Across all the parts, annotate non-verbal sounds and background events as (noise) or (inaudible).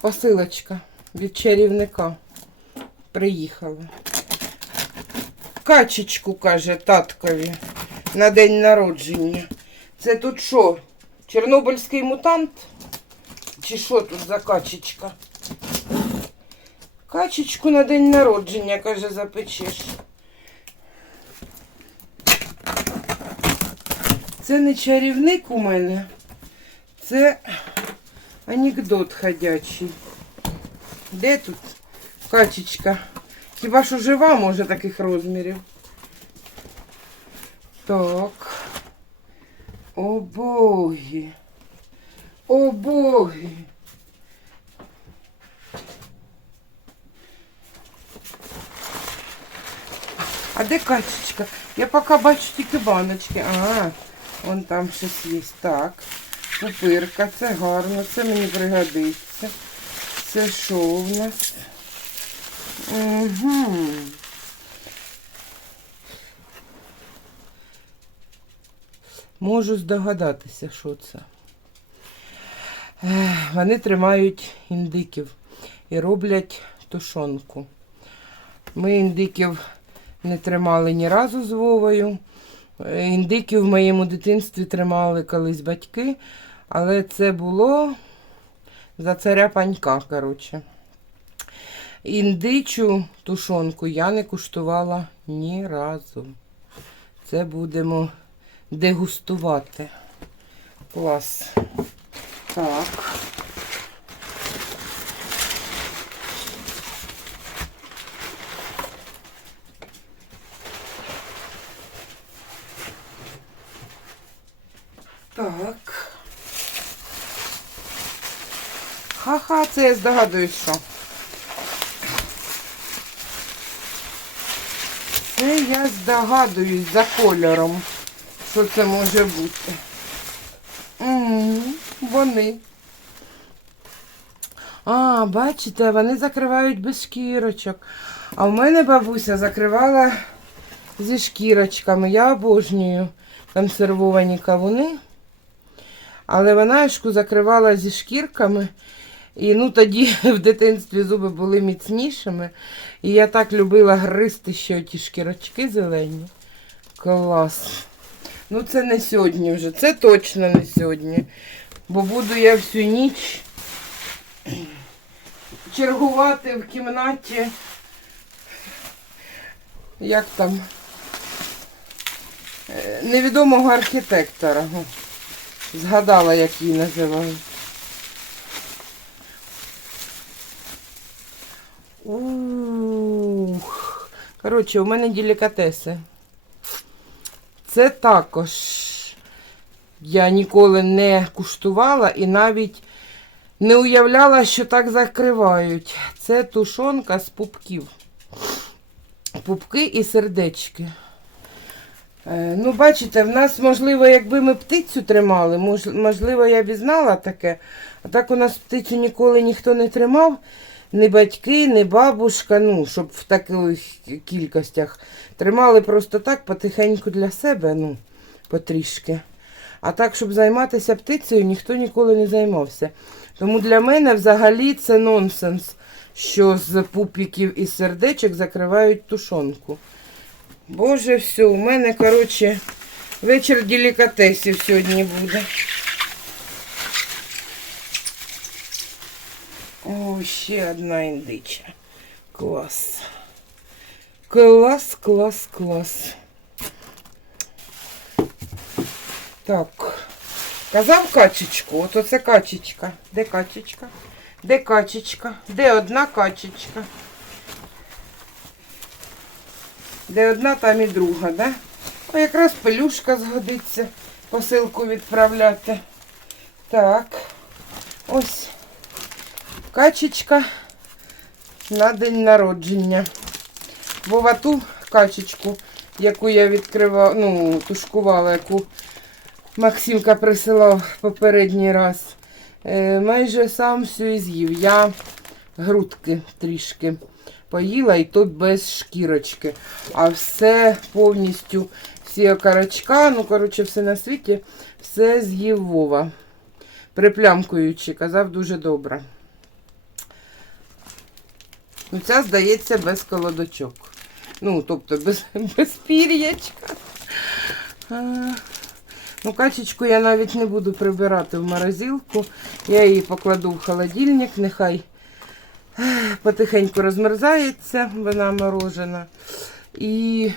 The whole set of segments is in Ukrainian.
Посилочка від чарівника. Приїхала. Качечку, каже, таткові на день народження. Це тут що? Чорнобильський мутант? Чи що тут за качечка? Качечку на день народження, каже, запечеш. Це не чарівник у мене. Це анекдот ходячий. Де тут качечка? Хіба що жива, може, таких розмірів. Так. О боги. О боги. А де качечка? Я поки бачу тільки баночки. А, вон там щось є. Так. Пупирка, це гарно, це мені пригодиться. Це що у нас? Угу. Можу здогадатися, що це. Вони тримають індиків і роблять тушонку. Ми індиків не тримали ні разу з Вовою. Е, Індиків в моєму дитинстві тримали колись батьки, але це було за царя панька, коротше. Індичу тушонку я не куштувала ні разу. Це будемо дегустувати. Клас. Так. Так. Ха-ха, це я здогадуюсь, що. Це я здогадуюсь за кольором, що це може бути. М, Вони. А, бачите, вони закривають без шкірочок. А в мене бабуся закривала зі шкірочками. Я обожнюю консервовані кавуни. Але вона закривала зі шкірками. І ну тоді (laughs) в дитинстві зуби були міцнішими. І я так любила гризти ще ті шкірочки зелені. Клас. Ну це не сьогодні вже. Це точно не сьогодні. Бо буду я всю ніч (clears throat) чергувати в кімнаті. Як там? Е, Невідомого архітектора. Згадала, як її називають. Ух. Коротше, у мене делікатеси. Це також я ніколи не куштувала і навіть не уявляла, що так закривають. Це тушонка з пупків. Пупки і сердечки. Е, Ну, бачите, в нас, можливо, якби ми птицю тримали, можливо, я б і знала таке. А так у нас птицю ніколи ніхто не тримав. Ні батьки, ні бабушка, ну, щоб в таких кількостях. Тримали просто так, потихеньку для себе, ну, потрішки. А так, щоб займатися птицею, ніхто ніколи не займався. Тому для мене взагалі це нонсенс, що з пупіків і сердечок закривають тушонку. Боже, все, у мене, коротше, вечір делікатесів сьогодні буде. О, ще одна індича. Клас. Клас, клас, клас. Так. Казав качечку. От оце качечка. Де качечка? Де качечка? Де одна качечка? Де одна, там і друга, да? О, якраз пелюшка згодиться посилку відправляти. Так. Ось качечка на день народження. Вова ту качечку, яку я відкривала, ну, тушкувала, яку Максимка присилав попередній раз. Е, майже сам все і з'їв. Я грудки трішки поїла, і то без шкірочки. А все повністю, всі окорочка, ну, коротше, все на світі, все з'їв Вова. Приплямкуючи, казав дуже добре. Ну, ця, здається, без колодочок. Ну, тобто без, (laughs) без пір'ячка. Ну, качечку я навіть не буду прибирати в морозилку. Я її покладу в холодильник, нехай ех, потихеньку розмерзається, вона морожена. І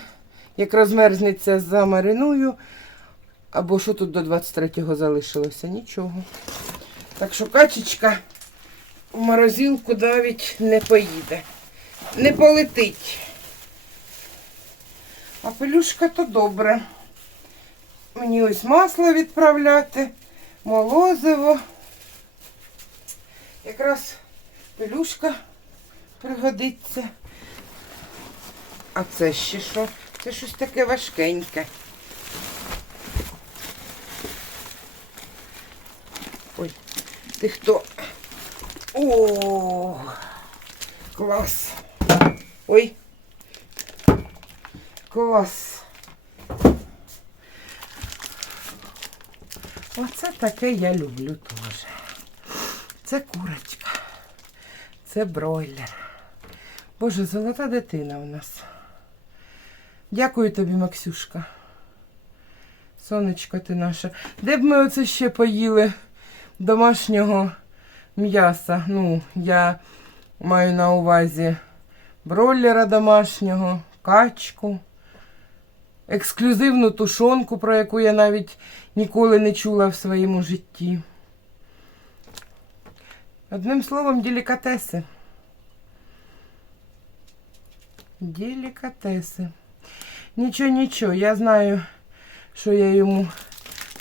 як розмерзнеться, замариную. Або що тут до 23-го залишилося? Нічого. Так що качечка в морозилку навіть не поїде. Не полетить. А пелюшка то добре. Мені ось масло відправляти, молозиво. Якраз пелюшка пригодиться. А це ще що? Це щось таке важкеньке. Ой, ти хто? О, клас. Ой. Клас. Оце таке я люблю теж. Це курочка. Це бройлер. Боже, золота дитина у нас. Дякую тобі, Максюшка. Сонечко ти наше. Де б ми оце ще поїли домашнього м'яса? Ну, я маю на увазі бройлера домашнього, качку, ексклюзивну тушонку, про яку я навіть ніколи не чула в своєму житті. Одним словом, делікатеси. Делікатеси. Нічого, нічого, я знаю, що я йому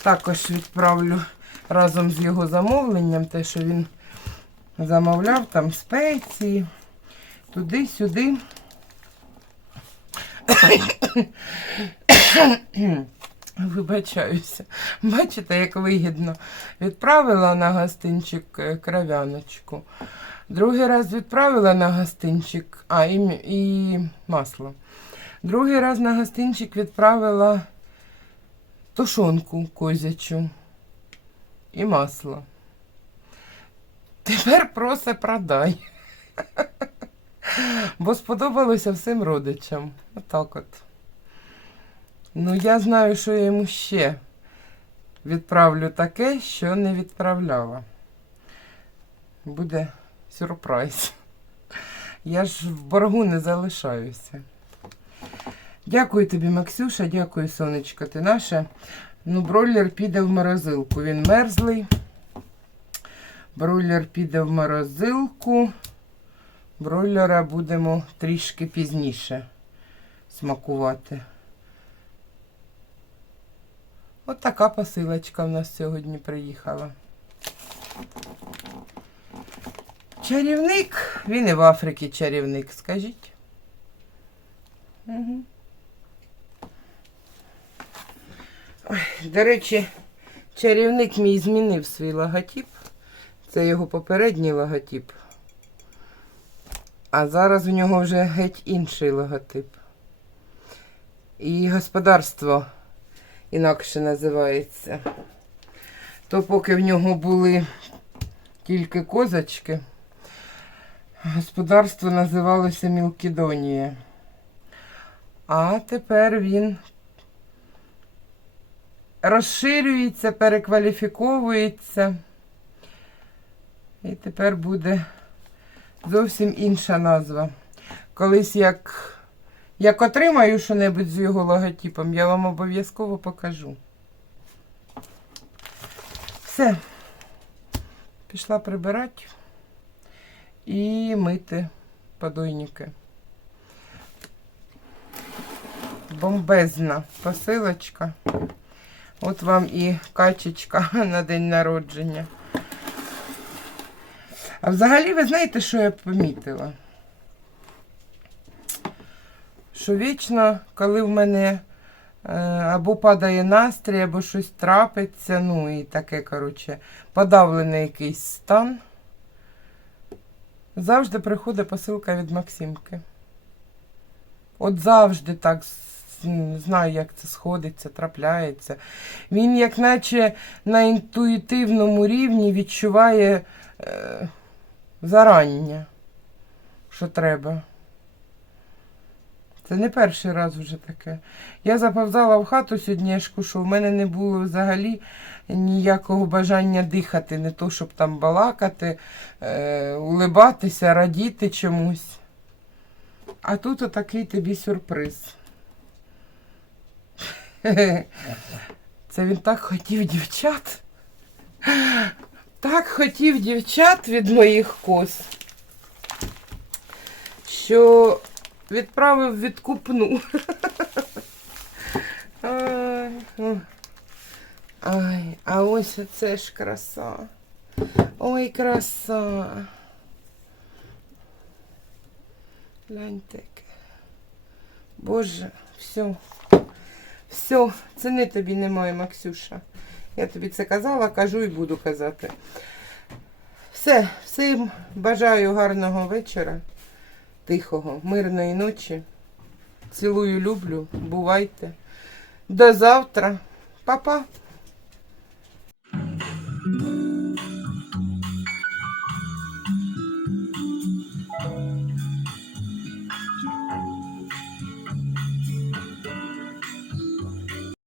також відправлю разом з його замовленням, те, що він замовляв, там спеції, туди-сюди. (laughs) Вибачаюся. Бачите, як вигідно. Відправила на гостинчик е, кров'яночку. Другий раз відправила на гостинчик, а і, і масло. Другий раз на гостинчик відправила тушонку козячу і масло. Тепер просе продай. (laughs) Бо сподобалося всім родичам. Отак от. Ну, я знаю, що я йому ще відправлю таке, що не відправляла. Буде сюрприз. Я ж в боргу не залишаюся. Дякую тобі, Максюша, дякую, сонечко, ти наша. Ну, бройлер піде в морозилку. Він мерзлий. Бройлер піде в морозилку. Бройлера будемо трішки пізніше смакувати. От така посилочка в нас сьогодні приїхала. Чарівник, він і в Африці чарівник, скажіть. Угу. Ой, до речі, чарівник мій змінив свій логотип. Це його попередній логотип. А зараз у нього вже геть інший логотип. І господарство інакше називається. То поки в нього були тільки козочки, господарство називалося Мілкідонія. А тепер він розширюється, перекваліфіковується. І тепер буде зовсім інша назва. Колись як, як отримаю що-небудь з його логотипом, я вам обов'язково покажу. Все. Пішла прибирати і мити подойники. Бомбезна посилочка. От вам і качечка (laughs) на день народження. А взагалі, ви знаєте, що я помітила? Що вічно, коли в мене е, або падає настрій, або щось трапиться, ну і таке, коротше, подавлений якийсь стан. Завжди приходить посилка від Максимки. От завжди так знаю, як це сходиться, трапляється. Він, як наче на інтуїтивному рівні відчуває е, зарання, що треба. Це не перший раз вже таке. Я заповзала в хату сьогодні, я ж кушу, в мене не було взагалі ніякого бажання дихати, не то, щоб там балакати, е, улибатися, радіти чомусь. А тут отакий тобі сюрприз. Це він так хотів дівчат. Так хотів дівчат від моїх кос, що відправив відкупну. Ай, а ось оце ж краса. Ой, краса. Гляньте. Боже, все. Все, ціни тобі немає, Максюша. Я тобі це казала, кажу і буду казати. Все, всім бажаю гарного вечора, тихого, мирної ночі. Цілую, люблю. Бувайте. До завтра. Па-па.